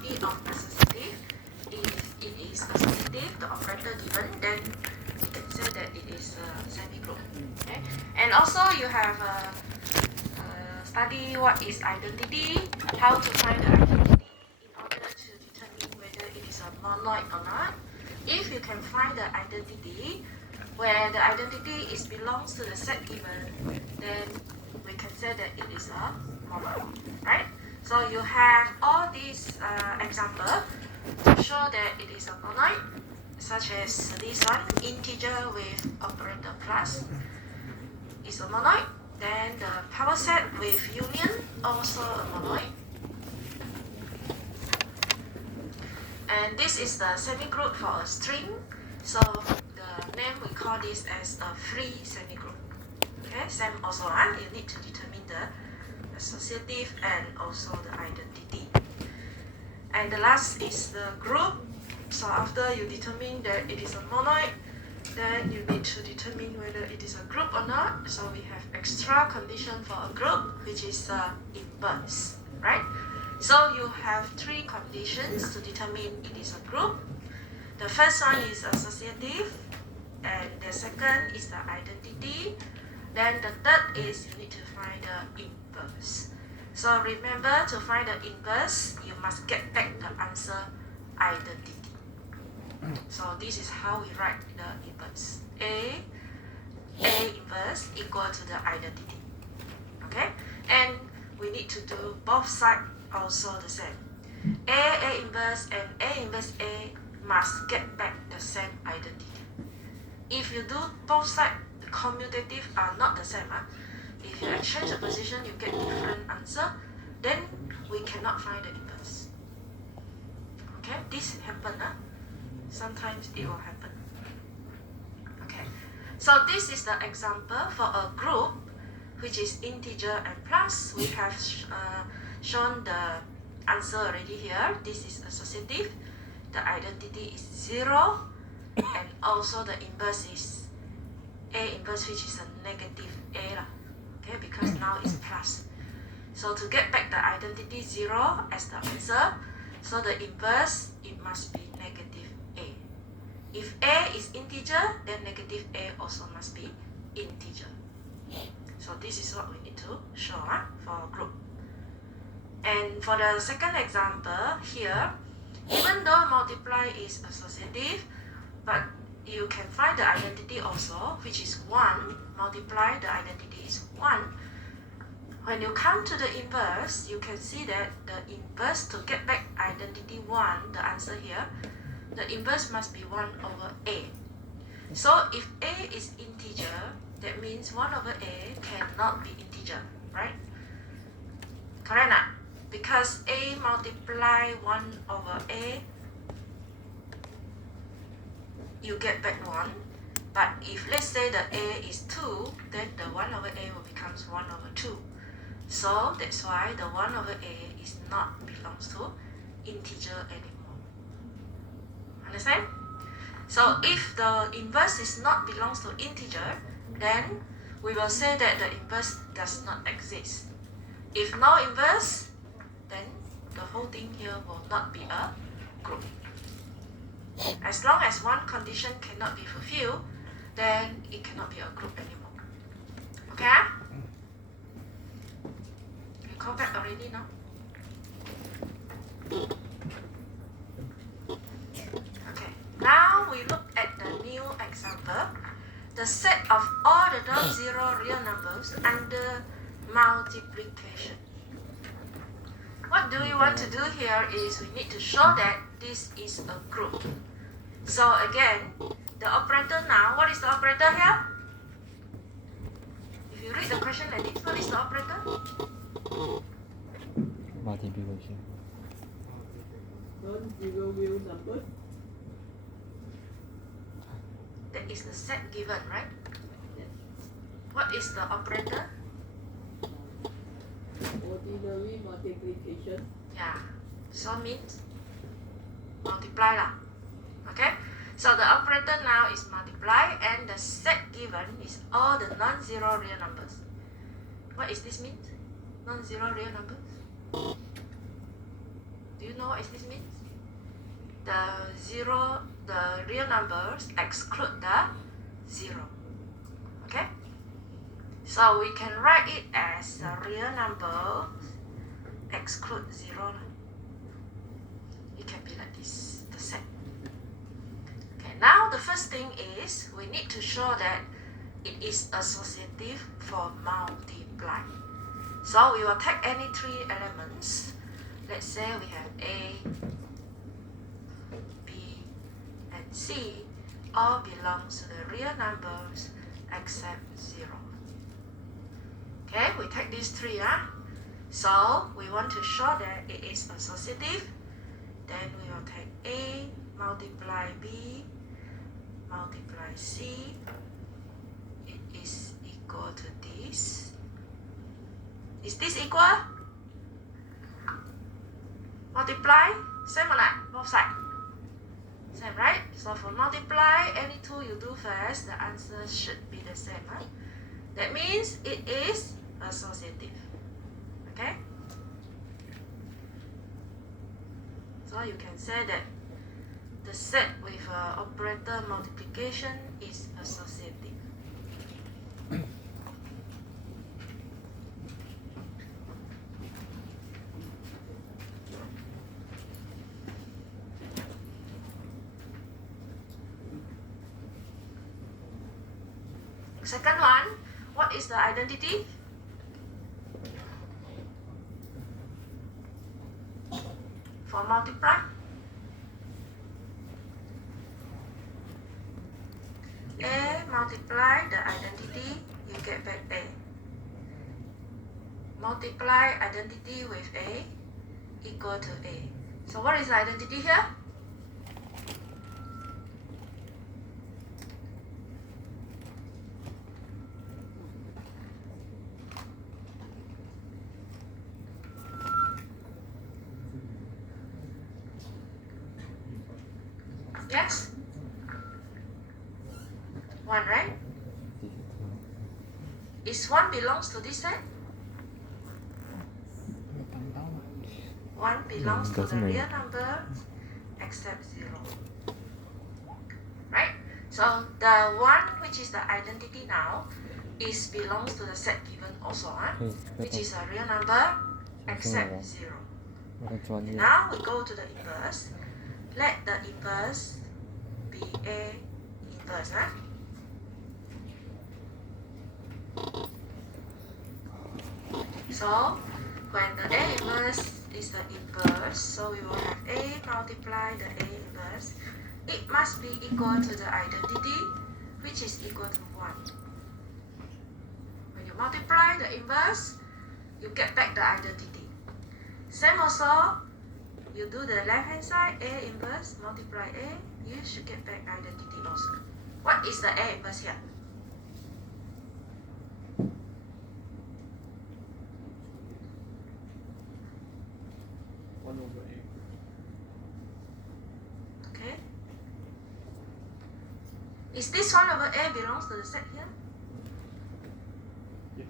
property of associative. If it is associative, the operator given, then we can say that it is a semi-group. Okay? And also you have study what is identity, how to find the identity in order to determine whether it is a monoid or not. If you can find the identity where the identity belongs to the set given, then we can say that it is a monoid, right? So you have all these examples to show that it is a monoid, such as this one, integer with operator plus is a monoid. Then the power set with union, also a monoid. And this is the semi-group for a string. So the name we call this as a free semi-group. Okay, same also you need to determine the associative and also the identity. And the last is the group. So after you determine that it is a monoid, then you need to determine whether it is a group or not. So we have extra condition for a group, which is inverse, right? So you have three conditions to determine it is a group. The first one is associative, and the second is the identity. Then the third is you need to find the inverse. So remember, to find the inverse, you must get back the answer identity. So this is how we write the inverse. A inverse equal to the identity. Okay? And we need to do both sides also the same. A inverse and A inverse A must get back the same identity. If you do both sides, the commutative are not the same. If you exchange the position, you get different answer, then we cannot find the inverse. Okay? This happen. Sometimes it will happen. Okay, so this is the example for a group which is integer and plus. We have shown the answer already here. This is associative. The identity is 0, and also the inverse is A inverse, which is a negative A. Okay, because now it's plus. So to get back the identity 0 as the answer, so the inverse, it must be negative. If A is integer, then negative A also must be integer. So this is what we need to show for a group. And for the second example here, even though multiply is associative, but you can find the identity also, which is 1. Multiply, the identity is 1. When you come to the inverse, you can see that the inverse, to get back identity 1, the answer here, the inverse must be 1 over A. So if A is integer, that means 1 over A cannot be integer, right? Correct? Because A multiply 1 over A, you get back 1. But if let's say the A is 2, then the 1 over A will become 1 over 2. So that's why the 1 over A is not belongs to integer anymore. Understand? So if the inverse is not belongs to integer, then we will say that the inverse does not exist. If no inverse, then the whole thing here will not be a group. As long as one condition cannot be fulfilled, then it cannot be a group anymore. Okay? You call back already now? Now we look at the new example. The set of all the non-zero real numbers under multiplication. What do we want to do here is we need to show that this is a group. So again, the operator now, what is the operator here? If you read the question like this, what is the operator? Multiplication. Non-zero real numbers. That is the set given, right? What is the operator? Ordinary multiplication. Yeah, so means multiply lah. Okay, so the operator now is multiply, and the set given is all the non-zero real numbers. What is this mean? Non-zero real numbers? Do you know what this means? The real numbers exclude the 0. Okay? So we can write it as the real number exclude 0. It can be like this, the set. Okay, now the first thing is we need to show that it is associative for multiply. So we will take any 3 elements. Let's say we have A, B, and C all belongs to the real numbers except 0. Okay, we take these 3. So we want to show that it is associative. Then we will take A multiply B multiply C. It is equal to this. Is this equal? Multiply, same or not? Both sides. Same, right? So for multiply, any 2 you do first, the answer should be the same, right? That means it is associative. Okay? So you can say that the set with operator multiplication is associative. Second one, what is the identity? For multiply, A multiply the identity, you get back A. Multiply identity with A equal to A. So what is the identity here? Yes? 1, right? Is 1 belongs to this set? 1 belongs to the real number except 0. Right? So the 1 which is the identity now is belongs to the set given also, which is a real number except 0. Now we go to the inverse. Let the inverse be A inverse. So when the A inverse is the inverse, so we will have A multiply the A inverse. It must be equal to the identity, which is equal to 1. When you multiply the inverse, you get back the identity. Same also, you do the left hand side, A inverse multiply A, you should get back identity also. What is the A inverse here? Okay. Is this 1 over A belongs to the set here? Yes.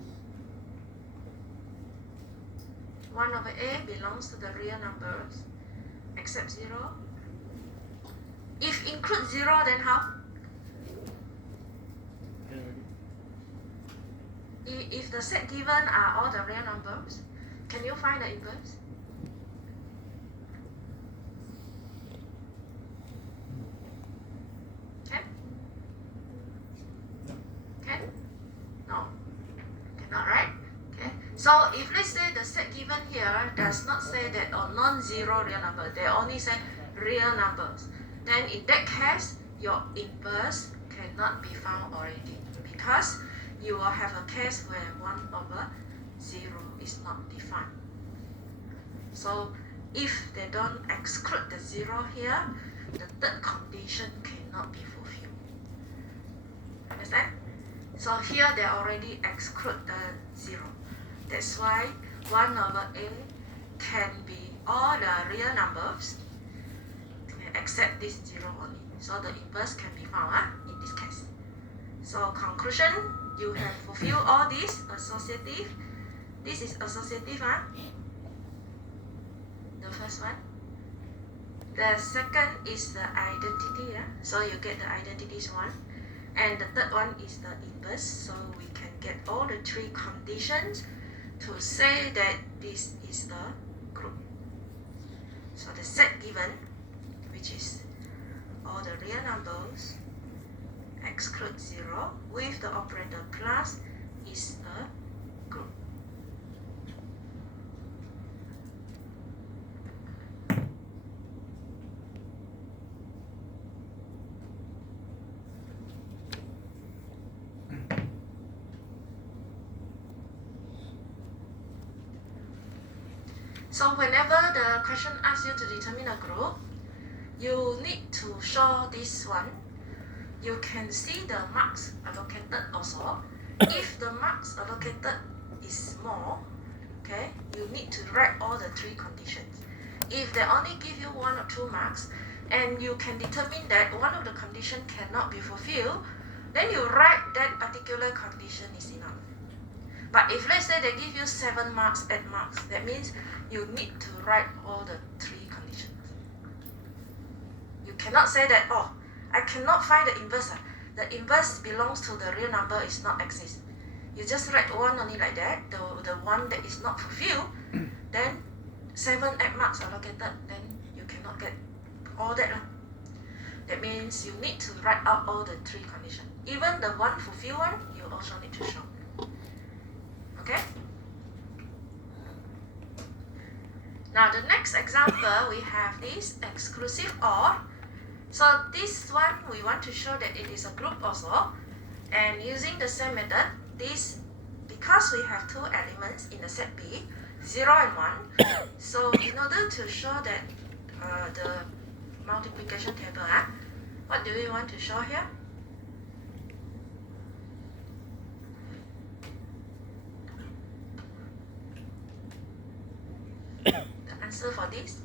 1 over A belongs to the real numbers except 0. If include 0, then how? If the set given are all the real numbers, can you find the inverse? Can? Can? No. Cannot, right? Okay. So if let's say the set given here does not say that non-zero real number, they only say real numbers, then in that case, your inverse cannot be found already, because you will have a case where 1 over 0 is not defined. So if they don't exclude the 0 here, the third condition cannot be fulfilled. Understand? So here they already exclude the 0. That's why 1 over A can be all the real numbers except this 0 only. So the inverse can be found in this case. So conclusion, you have fulfilled all these associative. This is associative, the first one. The second is the identity, yeah? So you get the identities one. And the third one is the inverse. So we can get all the three conditions to say that this is the group. So the set given, which is all the real numbers, exclude 0 with the operator plus, is a group. So whenever the question asks you to determine a group, you need to show this one. You can see the marks allocated also. If the marks allocated is small, okay, you need to write all the three conditions. If they only give you 1 or 2 marks, and you can determine that one of the conditions cannot be fulfilled, then you write that particular condition is enough. But if let's say they give you 7 marks, 8 marks, that means you need to write all the 3 conditions. You cannot say that, oh, I cannot find the inverse. The inverse belongs to the real number is not exist. You just write one only like that, the one that is not fulfilled, then 7, 8 marks allocated, then you cannot get all that. That means you need to write out all the 3 conditions. Even the one fulfilled one, you also need to show. Okay? Now the next example, we have this exclusive OR. So this one, we want to show that it is a group also. And using the same method, this, because we have 2 elements in the set B, 0 and 1. So in order to show that the multiplication table, what do we want to show here? The answer for this,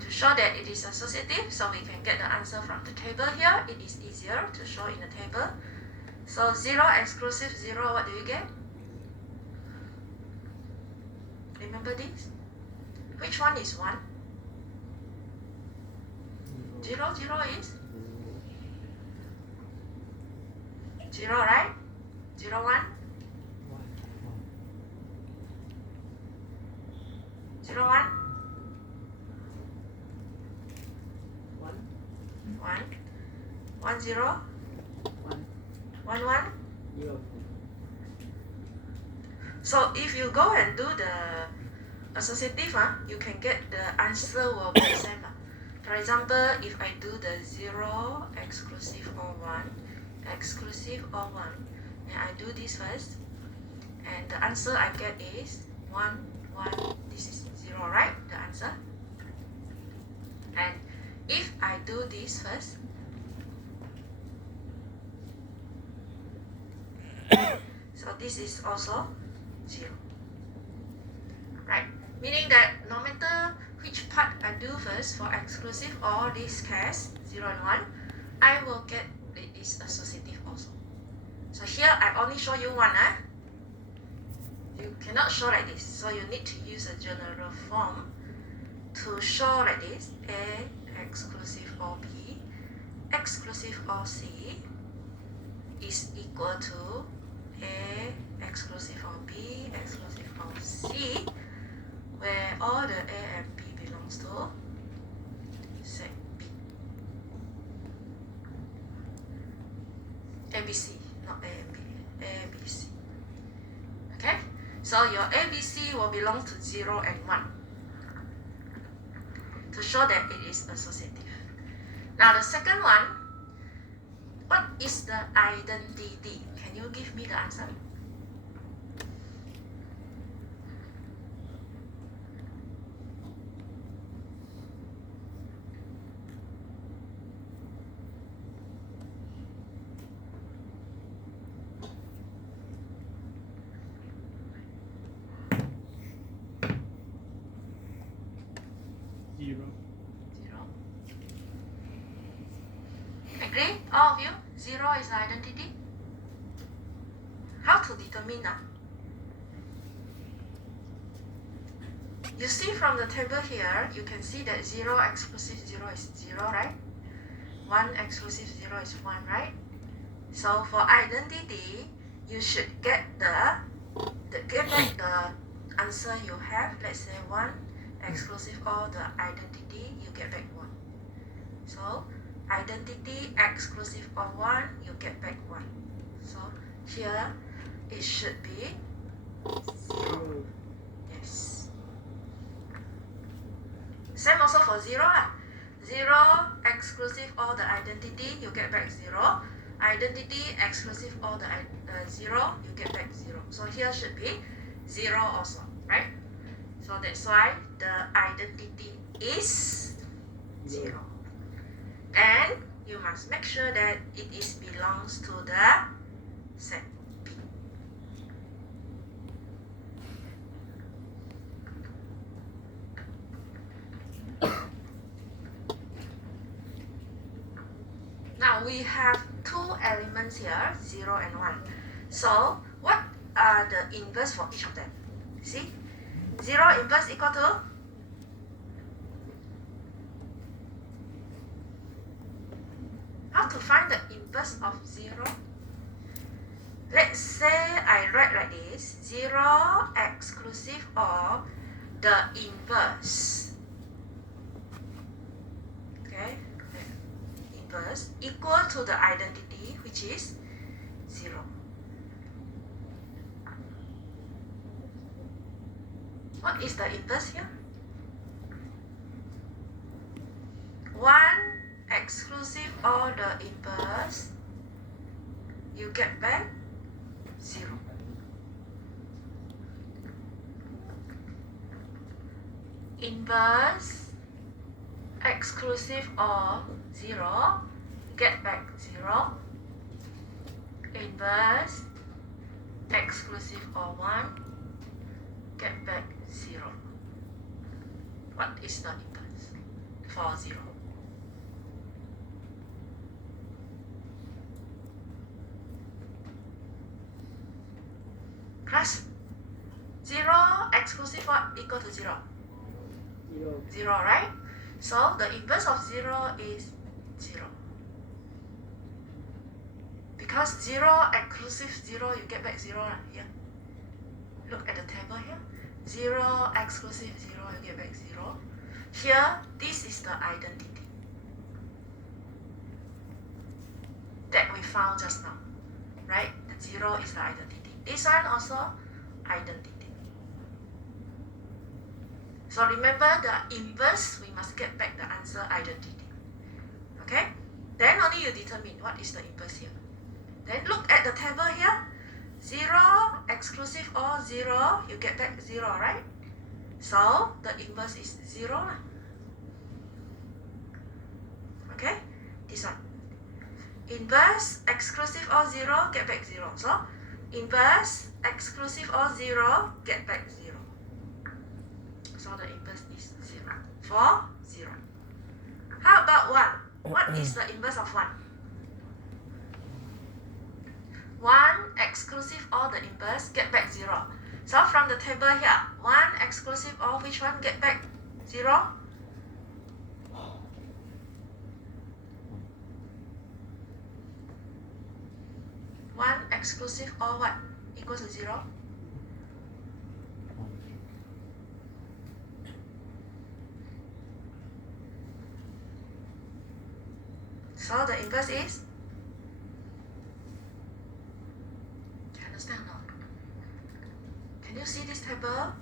to show that it is associative, so we can get the answer from the table here. It is easier to show in the table. So 0 exclusive 0, what do you get? Remember this? Which one is 1? 0, 0 is 0, right? 0, 1? 0, 1? 1? 1, 0? 1, 1? So if you go and do the associative, you can get the answer will be the same. For example, if I do the 0 exclusive or 1, exclusive or 1, and I do this first, and the answer I get is 1, 1, this is 0, right? The answer. And if I do this first, so this is also 0, right? Meaning that no matter which part I do first for exclusive or this case 0 and 1, I will get it is associative also. So here I only show you one. You cannot show like this, so you need to use a general form to show like this: A exclusive or B exclusive or C is equal to A exclusive or B exclusive or C, where all the A and B belongs to set B. ABC, not A and B, A, B, C. Okay? So your ABC will belong to 0 and 1 to show that it is associative. Now the second one, what is the identity? Can you give me the answer? Zero. Agree? All of you? 0 is the identity? How to determine that? You see from the table here, you can see that 0 exclusive 0 is 0, right? 1 exclusive 0 is 1, right? So for identity, you should get get back the answer you have. Let's say 1 exclusive all the identity, you get back 1. So identity exclusive of 1, you get back 1. So here it should be 0. Yes. Same also for 0 lah. 0 exclusive all the identity, you get back 0. Identity exclusive all the 0, you get back 0. So here should be 0 also, right? So that's why the identity is 0. And you must make sure that it belongs to the set B. Now we have two elements here, 0 and 1. So what are the inverse for each of them? See? 0 inverse equal to? How to find the inverse of 0? Let's say I write like this, 0 exclusive of the inverse. Okay? Inverse equal to the identity, which is 0. What is the inverse here? 1 exclusive of the inverse, you get back 0. Inverse exclusive of 0, get back 0. Inverse exclusive of 1, get back 0. What is the inverse for 0? Class, 0 exclusive what equal to 0? 0, right? So the inverse of 0 is 0. Because 0 exclusive 0, you get back 0 here. Look at the table here. 0 exclusive 0, you get back 0. Here, this is the identity that we found just now, right? The 0 is the identity. This one also identity. So remember the inverse, we must get back the answer identity. Okay? Then only you determine what is the inverse here. Then look at the table here. 0 exclusive or 0, you get back 0, right? So the inverse is 0. Okay? This one. Inverse exclusive or 0, get back 0. So inverse exclusive or 0, get back 0. So the inverse is 0 for 0. How about 1? What is the inverse of 1? 1 exclusive or the inverse, get back 0. So from the table here, 1 exclusive or which one get back 0? 1 exclusive or what equals to 0? So the inverse is? Do you understand or not? Can you see this table?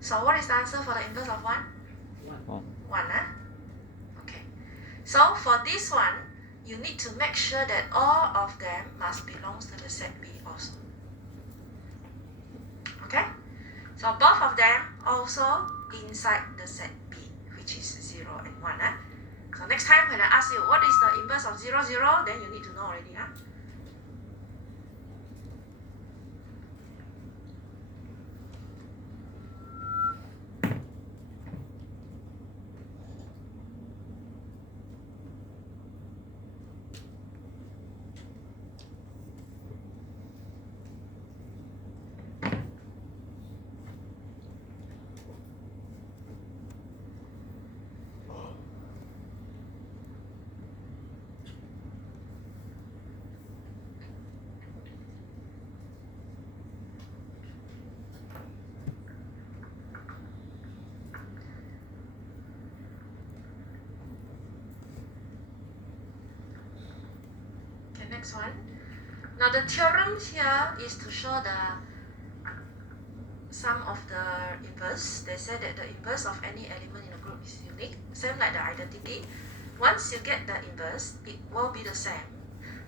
So what is the answer for the inverse of 1? 1, huh? Okay. So for this one, you need to make sure that all of them must belong to the set B also. Okay? So both of them also inside the set B, which is 0 and 1. Huh? So next time when I ask you what is the inverse of 0, 0, then you need to know already. Huh? Okay, next one. Now the theorem here is to show the sum of the inverse. They say that the inverse of any element in a group is unique, same like the identity. Once you get the inverse, it will be the same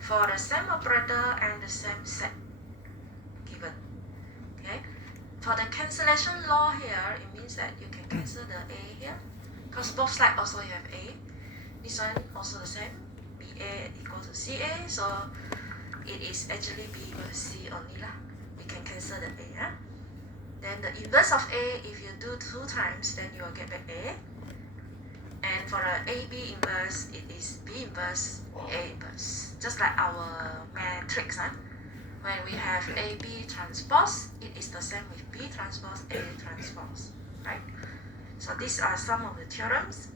for the same operator and the same set given. Okay. For the cancellation law here, it means that you can cancel the A here, because both sides also you have A. This one also the same, BA equal to CA, so it is actually B equal to C only lah. You can cancel the A. Yeah? Then the inverse of A, if you do 2 times, then you will get back A. And for the AB inverse, it is B inverse, A inverse. Just like our matrix. Huh? When we have AB transpose, it is the same with B transpose, A transpose. Right? So these are some of the theorems.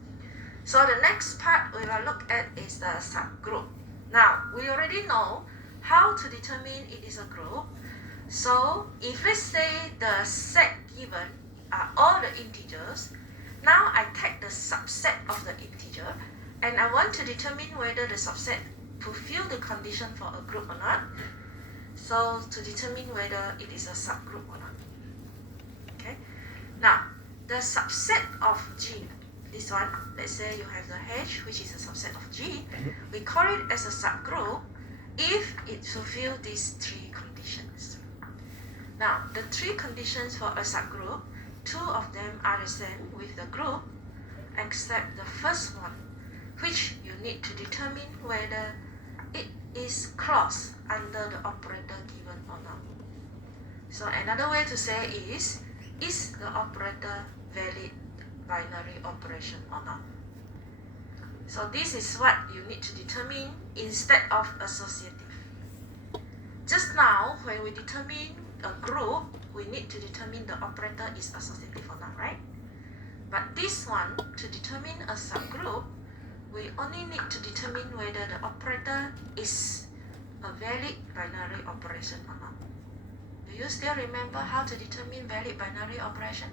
So the next part we will look at is the subgroup. Now, we already know how to determine it is a group. So, if let's say the set given are all the integers, now I take the subset of the integer and I want to determine whether the subset fulfill the condition for a group or not. So, to determine whether it is a subgroup or not. Okay. Now, the subset of G, this one, let's say you have the H, which is a subset of G, we call it as a subgroup if it fulfills these 3 conditions. Now, the 3 conditions for a subgroup, 2 of them are the same with the group, except the first one, which you need to determine whether it is clause under the operator given or not. So another way to say is the operator valid binary operation or not? So this is what you need to determine instead of associative. Just now, when we determine a group, we need to determine the operator is associative or not, right? But this one, to determine a subgroup, we only need to determine whether the operator is a valid binary operation or not. Do you still remember how to determine valid binary operation?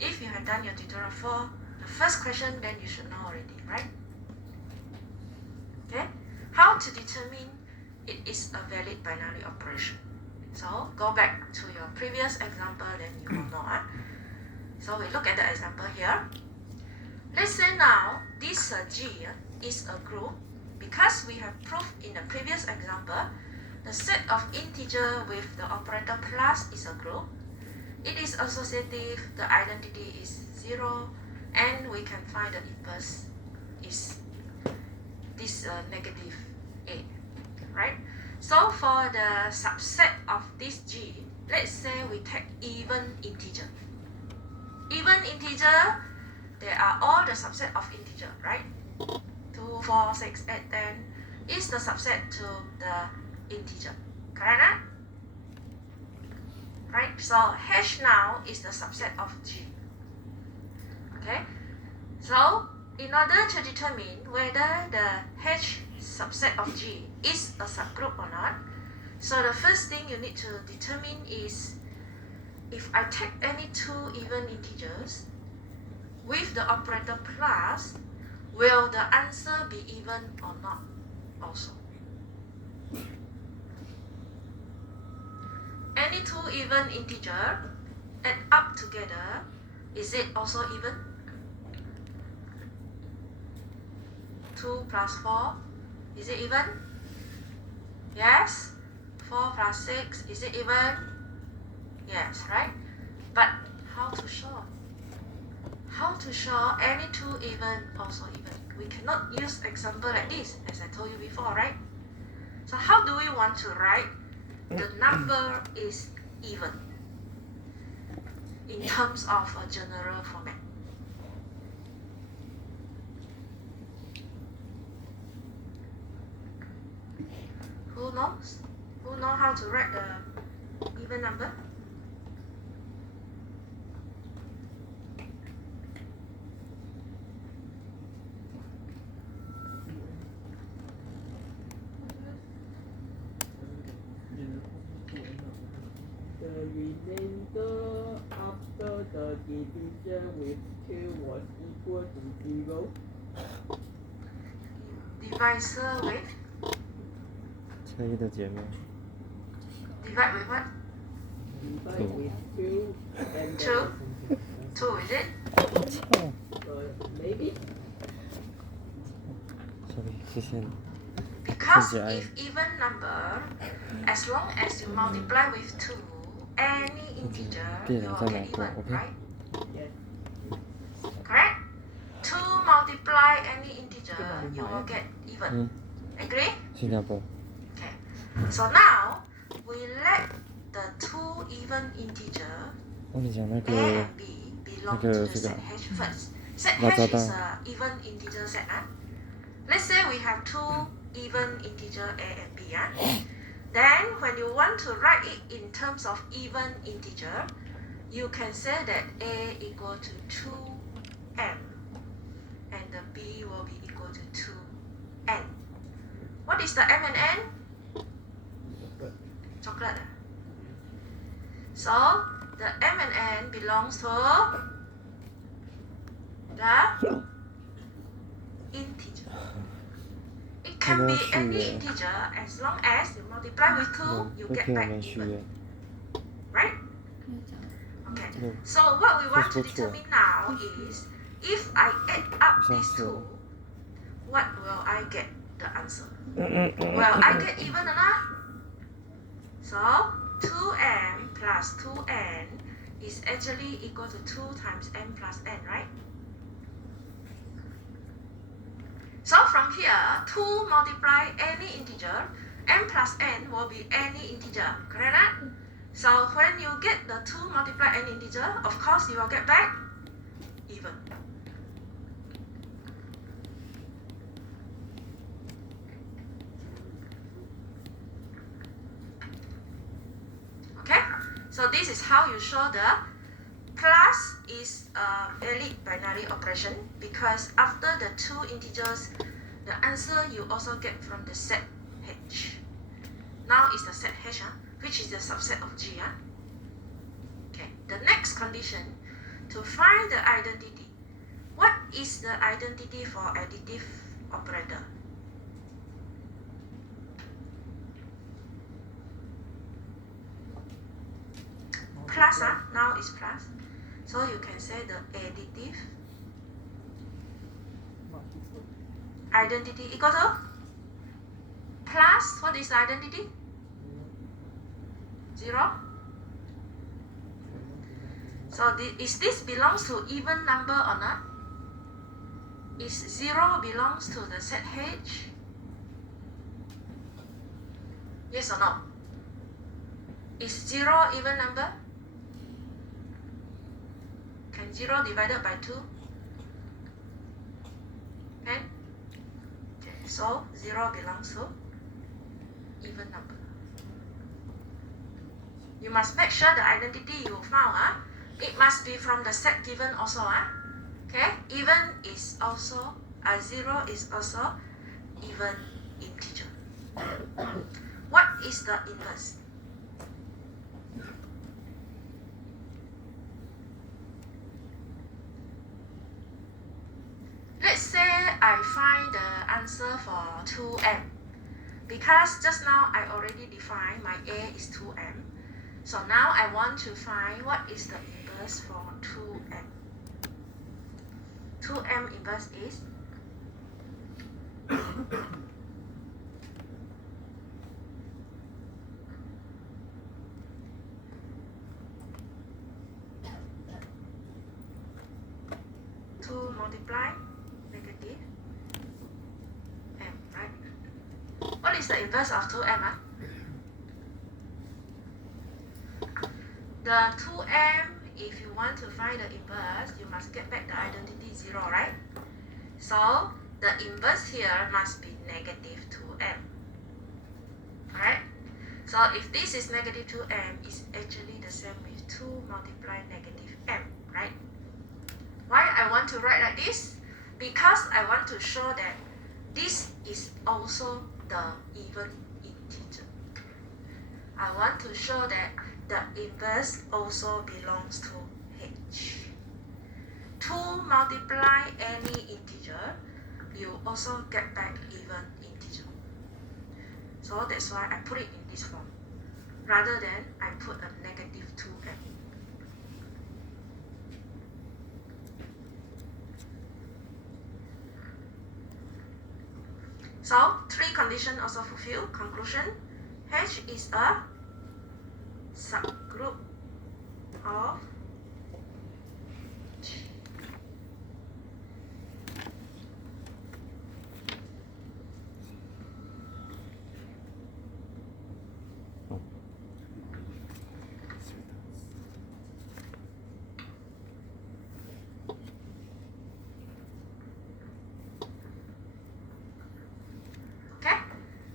If you have done your tutorial 4, the first question, then you should know already, right? Okay? How to determine it is a valid binary operation. So, go back to your previous example, then you will know. So, we look at the example here. Let's say now, this G is a group. Because we have proved in the previous example, the set of integer with the operator plus is a group. It is associative, the identity is 0, and we can find the inverse is this negative A, right? So for the subset of this G, let's say we take even integer. Even integer, they are all the subset of integer, right? 2, 4, 6, 8, 10 is the subset to the integer, correct? Right? So H now is the subset of G. Okay? So in order to determine whether the H subset of G is a subgroup or not, so the first thing you need to determine is if I take any 2 even integers with the operator plus, will the answer be even or not also? Any 2 even integer add up together, is it also even? 2 plus 4, is it even? Yes. 4 plus 6, is it even? Yes, right? But how to show? How to show any 2 even also even? We cannot use example like this, as I told you before, right? So how do we want to write the number is even in terms of a general format? Who knows? Who know how to write the even number? The remainder after the division with 2 was equal to 0. Divisor with 车一的姐妹。 Divide with what? Divide with 2 and Two? 2, is it? 操 maybe. sorry 谢谢你。 Because 谢谢阿姨。 if even number, as long as you multiply with 2, any integer, 别 you 人 will 再 get 买过 even, ，OK？ right? Yes. Correct? 2 multiply any integer, you will get even. 嗯， Agree? 新加坡。 Okay. So now, we let the 2 even integer 我跟你讲那 A 个 and B belong to the set hash first. Set hash is a even integer set. Let's say we have 2 even integer A and B. Then when you want to write it in terms of even integer, you can say that A equal to 2m and the B will be equal to 2n. What is the m and n? Chocolate. So the m and n belongs to the integer. It can be any integer as long as you multiply with 2, you 都 get 给我 back 们许 even. 愿。 Right? Okay. 嗯 So what we want to 不错 determine now is if I add up these 上次 two, what will I get the answer? Will I get even or not? So 2m plus 2n is actually equal to 2 times m plus n, right? So from here, 2 multiply any integer, m plus n will be any integer, correct? So when you get the 2 multiply any integer, of course you will get back even. Okay, so this is how you show the plus is a valid binary operation because after the 2 integers, the answer you also get from the set h. Now is the set h, which is the subset of G. Okay, the next condition to find the identity. What is the identity for additive operator? Plus, now is plus. So you can say the additive identity equal to plus, what is the identity? 0. So is this belongs to even number or not? Is 0 belongs to the set h? Yes or no? Is 0 even number? Can 0 divided by 2? Can? Okay, so 0 belongs to even number. You must make sure the identity you found, it must be from the set given also. Okay, even is also, 0 is also even integer. What is the inverse? Let's say I find the answer for 2m. Because just now I already defined my A is 2m. So now I want to find what is the inverse for 2m. 2m inverse is two multiply negative m, right? What is the inverse of 2m? The 2m, if you want to find the inverse, you must get back the identity 0, right? So the inverse here must be negative 2m. Alright? So if this is negative 2m, it's actually the same with 2 multiply negative m, right? Why I want to write like this? Because I want to show that this is also the even integer. I want to show that the inverse also belongs to h. 2 multiply any integer, you also get back even integer. So that's why I put it in this form, rather than I put a negative 2m. So, three conditions also fulfilled. Conclusion, H is a subgroup of G. Okay,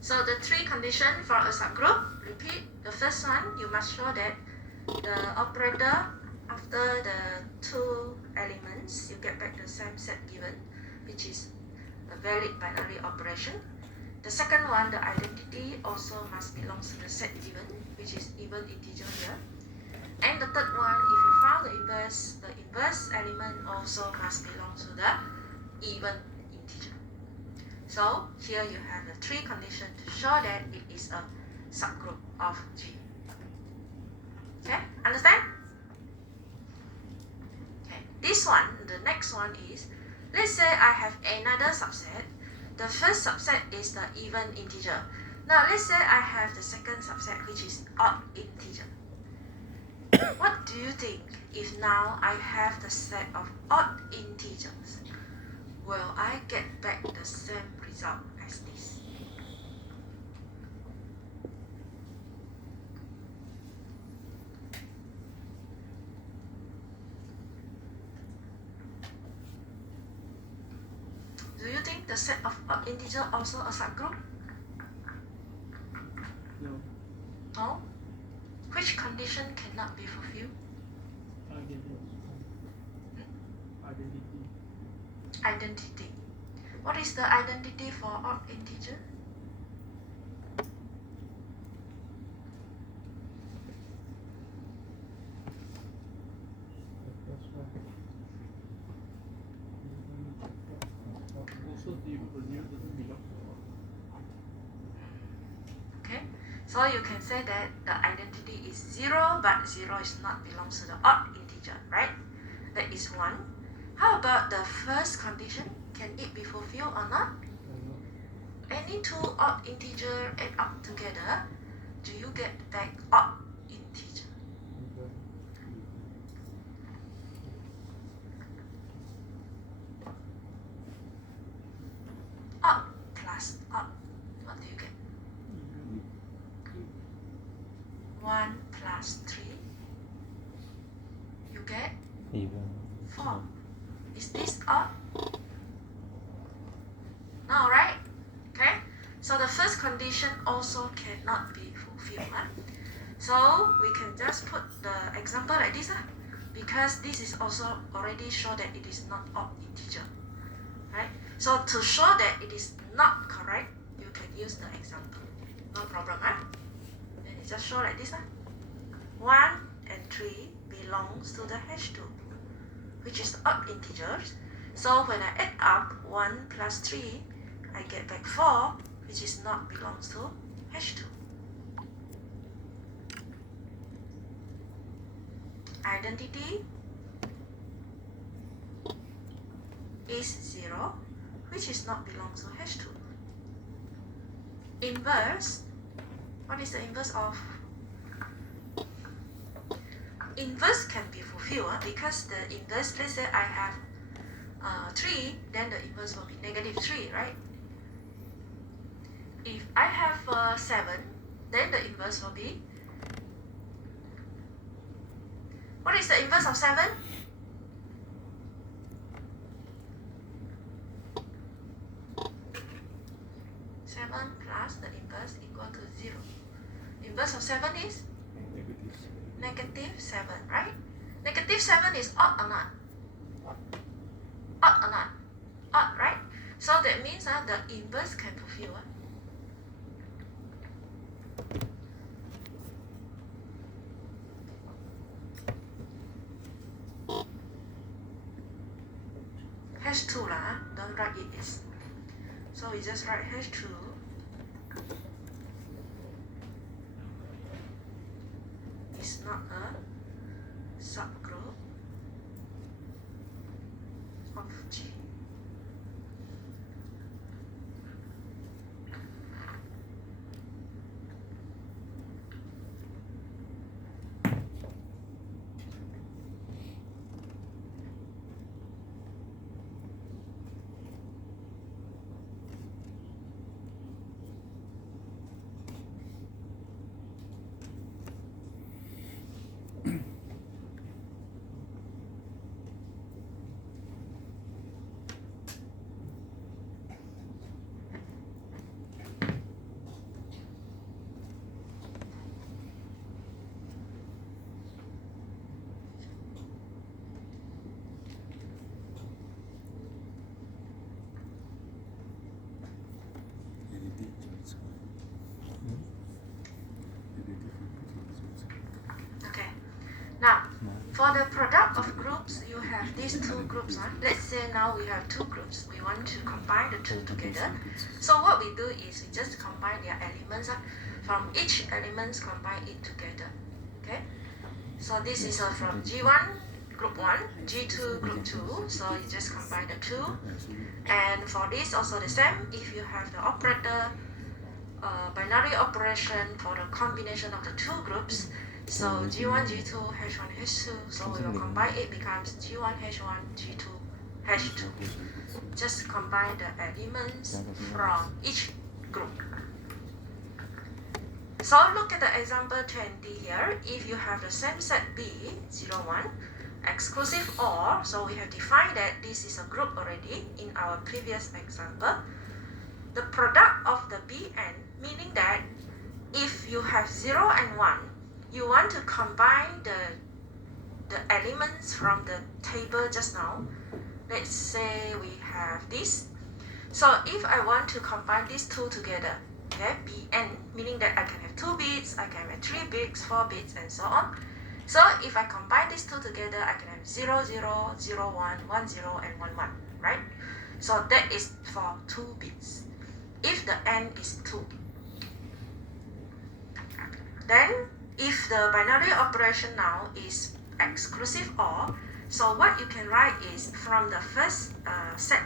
so the three conditions for a subgroup. Repeat. The first one, you must show that the operator after the two elements, you get back the same set given, which is a valid binary operation. The second one, the identity also must belong to the set given, which is even integer here. And the third one, if you found the inverse element also must belong to the even integer. So here you have the three conditions to show that it is a subgroup of G. Okay, understand? Okay, this one, the next one is, let's say I have another subset. The first subset is the even integer. Now let's say I have the second subset, which is odd integer. What do you think if now I have the set of odd integers? Will I get back the same result as this? Do you think the set of odd integer also a subgroup? No. No? Which condition cannot be fulfilled? Identity. Identity. What is the identity for odd integer? Also, the zero doesn't belong to all. Okay, so you can say that the identity is 0, but 0 is not belongs to the odd integer, right? That is 1. How about the first condition? Can it be fulfilled or not? Any two odd integer add up together, do you get back odd integer? Odd plus odd, what do you get? 1 plus 3, you get Even. 4. Is this odd? No, right? Okay, so the first condition also cannot be fulfilled. So we can just put the example like this, because this is also already show that it is not odd integer. Right? So to show that it is not correct, you can use the example. No problem. Then you just show like this. 1 and 3 belongs to the H2, which is odd integers. So when I add up 1 plus 3, I get back 4, which is not belongs to H2. Identity is 0, which is not belongs to H2. Inverse, what is the inverse of? Inverse can be fulfilled because the inverse, let's say I have 3, then the inverse will be negative 3, right? If I have 7, then the inverse will be, what is the inverse of 7? 7 plus the inverse equal to 0. Inverse of 7 is? Negative 7, right? Negative 7 is odd or not? Odd or not? Odd, right? So that means the inverse can fulfill. H2 lah, don't write it is. So we just write H2 of G. Okay. Now, for the product of groups, you have these two groups. Huh? Let's say now we have two groups. We want to combine the two together. So what we do is we just combine their elements. From each elements, combine it together. Okay. So this is from G1 group 1, G2 group 2. So you just combine the two. And for this also the same. If you have the operator, binary operation for the combination of the two groups. So G1, G2, H1, H2. So we will combine it becomes G1, H1, G2, H2. Just combine the elements from each group. So look at the example 20 here. If you have the same set B, 0, 1, exclusive OR, so we have defined that this is a group already in our previous example. The product of the Bn, meaning that if you have 0 and 1, you want to combine the elements from the table just now. Let's say we have this. So if I want to combine these two together, okay, Bn, meaning that I can have 2 bits, I can have 3 bits, 4 bits, and so on. So if I combine these two together, I can have 0, 0, 0, 1, 1, 0, and 1, 1, right? So that is for 2 bits. If the n is 2. Then, if the binary operation now is exclusive OR, so what you can write is from the first set,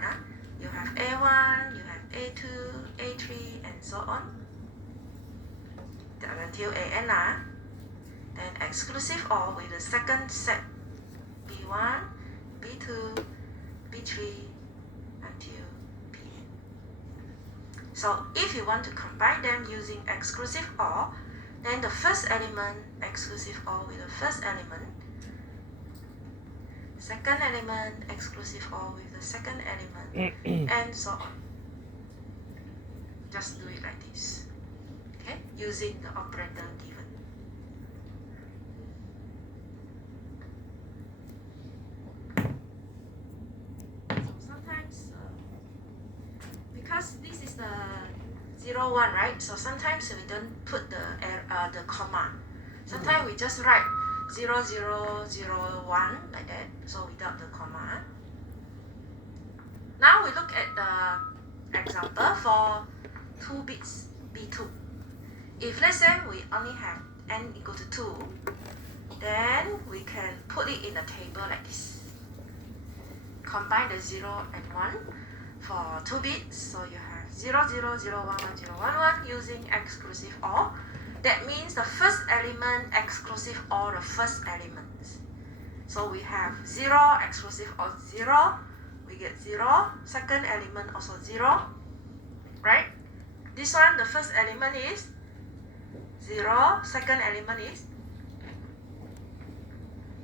you have A1, you have A2, A3, and so on, until AN. Then exclusive OR with the second set, B1, B2, B3, until Bn. So if you want to combine them using exclusive OR, then the first element, exclusive OR with the first element, second element, exclusive OR with the second element, and so on. Just do it like this, okay, using the operator given. So sometimes, because this is the 0, 1, right? So sometimes we don't put the comma. Sometimes we just write 0, 0, 0, 1 like that, so without the comma. Now we look at the example for 2 bits B2. If let's say we only have n equal to 2, then we can put it in a table like this. Combine the 0 and 1 for 2 bits, so you have 0, 0, 0, 1, 1, 0, 1, 1 using exclusive OR. That means the first element exclusive OR the first element. So we have 0 exclusive OR 0, we get 0, second element also 0, right? This one, the first element is 0, second element is,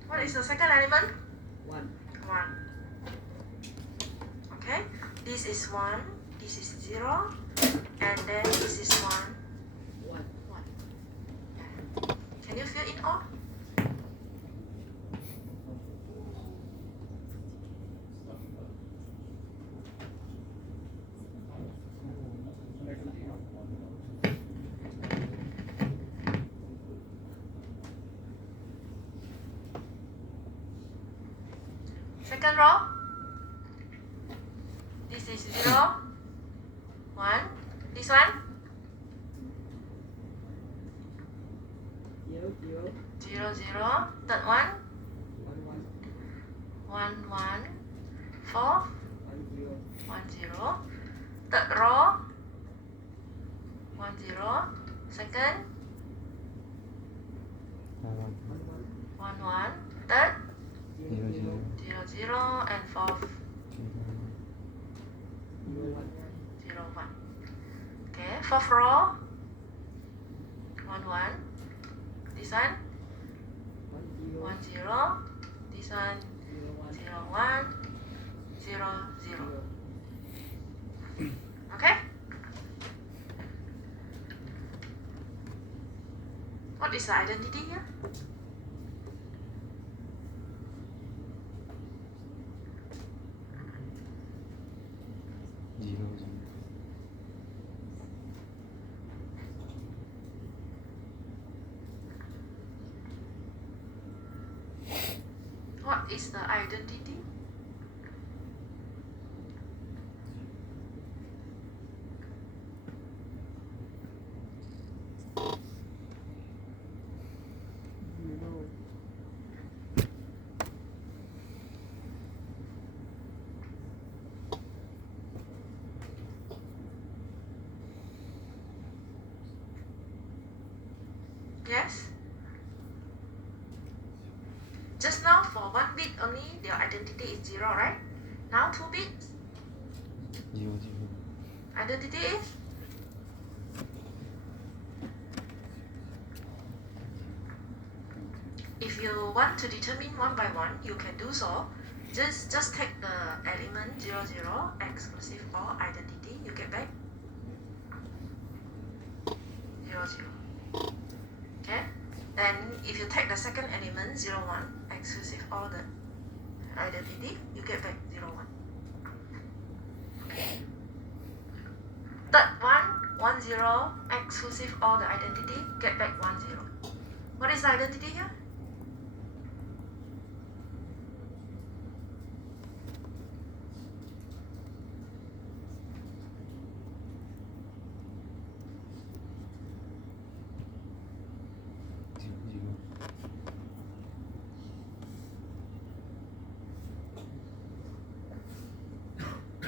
what is the second element? 1. 1. Okay, this is 1, this is 0, and then this is 1, 1. 1. Can you fill in all? Second row, this is 0, 1, this one, 0, 0. 0, 0, third one, 1, 1. 1, 1, Fourth, 1 0. 1 0. Third row, 1 0. Second, 1 1. Third, 0 0 0 0. And fourth, 0 1. 0 1. Okay, fourth row, 1 1. This one, 1 0. This one, 0 1. 0 0. Okay? What is the identity here? What is the identity? Yes? Just now for 1 bit only, their identity is 0, right? Now 2 bits, 0 0 identity is? If you want to determine one by one, you can do so. Just take the element 0 0, exclusive or identity, you get back 0 0. Okay? Then if you take the second element 0 1, exclusive or the identity, you get back 0 1. Third one, 1 0, exclusive or the identity, get back 1 0. What is the identity here?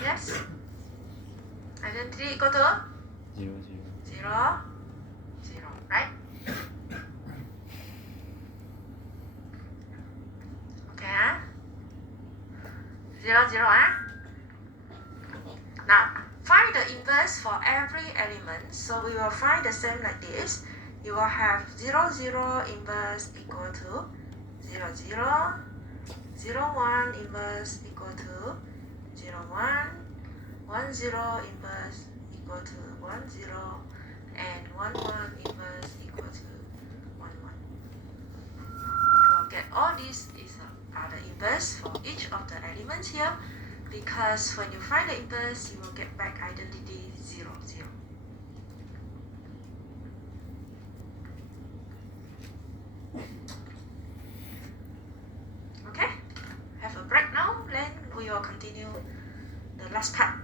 Yes? Identity equal to 0 0, 0, right? Okay, 0, 0, Now, find the inverse for every element. So we will find the same like this. You will have 0, 0 inverse equal to 0, 0, 0, 1 inverse equal to 0, 1, 1 0 inverse equal to 1 0, and 1 1 inverse equal to 1 1. You will get all these are the inverse for each of the elements here, because when you find the inverse, you will get back identity 0 0. Okay, have a break now, then we will continue the last part.